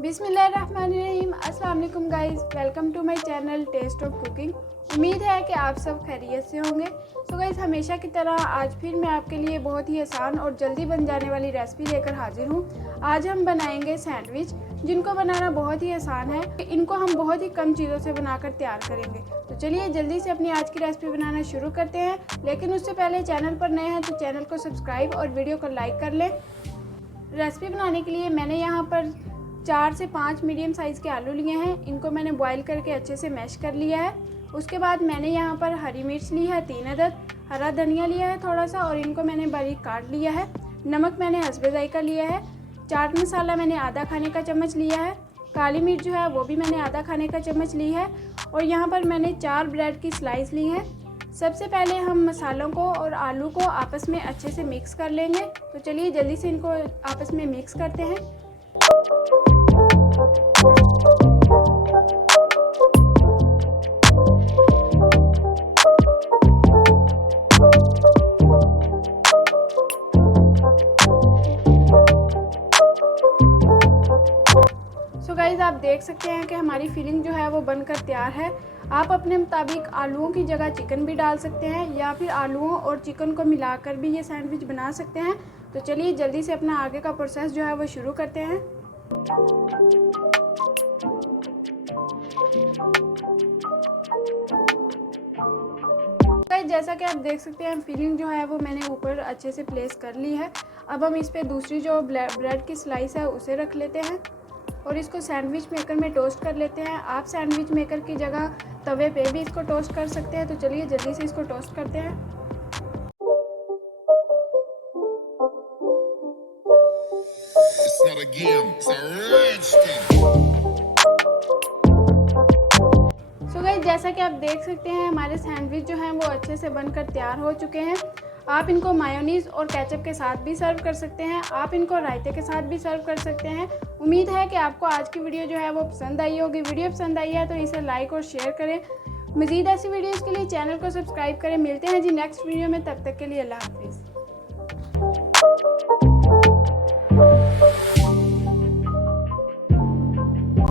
बिस्मिल्लाहिर्रहमानिर्रहीम। अस्सलाम वालेकुम guys, welcome to my channel taste of cooking. उम्मीद है कि आप सब खैरियत से होंगे। तो गाइस, हमेशा की तरह आज फिर मैं आपके लिए बहुत ही आसान और जल्दी बन जाने वाली रेसिपी लेकर हाजिर हूँ। आज हम बनाएंगे सैंडविच, जिनको बनाना बहुत ही आसान है। इनको हम बहुत ही कम चीज़ों से बनाकर तैयार करेंगे। तो चलिए जल्दी से अपनी आज की रेसिपी बनाना शुरू करते हैं। लेकिन उससे पहले चैनल पर नए हैं तो चैनल को सब्सक्राइब और वीडियो को लाइक कर लें। रेसिपी बनाने के लिए मैंने यहाँ पर 4 से 5 मीडियम साइज़ के आलू लिए हैं। इनको मैंने बॉईल करके अच्छे से मैश कर लिया है। उसके बाद मैंने यहाँ पर हरी मिर्च ली है 3 अदद, हरा धनिया लिया है थोड़ा सा और इनको मैंने बारीक काट लिया है। नमक मैंने हस्बे जायका लिया है। चाट मसाला मैंने आधा खाने का चम्मच लिया है। काली मिर्च जो है वो भी मैंने आधा खाने का चम्मच ली है। और यहाँ पर मैंने 4 ब्रेड की स्लाइस ली है। सबसे पहले हम मसालों को और आलू को आपस में अच्छे से मिक्स कर लेंगे। तो चलिए जल्दी से इनको आपस में मिक्स करते हैं। सो गाइस, आप देख सकते हैं कि हमारी फिलिंग जो है वो बनकर तैयार है। आप अपने मुताबिक आलूओं की जगह चिकन भी डाल सकते हैं या फिर आलूओं और चिकन को मिलाकर भी ये सैंडविच बना सकते हैं। तो चलिए जल्दी से अपना आगे का प्रोसेस जो है वो शुरू करते हैं। जैसा कि आप देख सकते हैं फिलिंग जो है वो मैंने ऊपर अच्छे से प्लेस कर ली है। अब हम इस पे दूसरी जो ब्रेड की स्लाइस है उसे रख लेते हैं और इसको सैंडविच मेकर में टोस्ट कर लेते हैं। आप सैंडविच मेकर की जगह तवे पे भी इसको टोस्ट कर सकते हैं। तो चलिए जल्दी से इसको टोस्ट करते हैं। सो गाइस, जैसा कि आप देख सकते हैं हमारे सैंडविच जो हैं वो अच्छे से बनकर तैयार हो चुके हैं। आप इनको मायोनीज़ और केचप के साथ भी सर्व कर सकते हैं। आप इनको रायते के साथ भी सर्व कर सकते हैं। उम्मीद है कि आपको आज की वीडियो जो है वो पसंद आई होगी। वीडियो पसंद आई है तो इसे लाइक और शेयर करें। मज़ीद ऐसी वीडियोज़ के लिए चैनल को सब्सक्राइब करें। मिलते हैं जी नेक्स्ट वीडियो में, तब तक के लिए अल्लाह हाफिज़।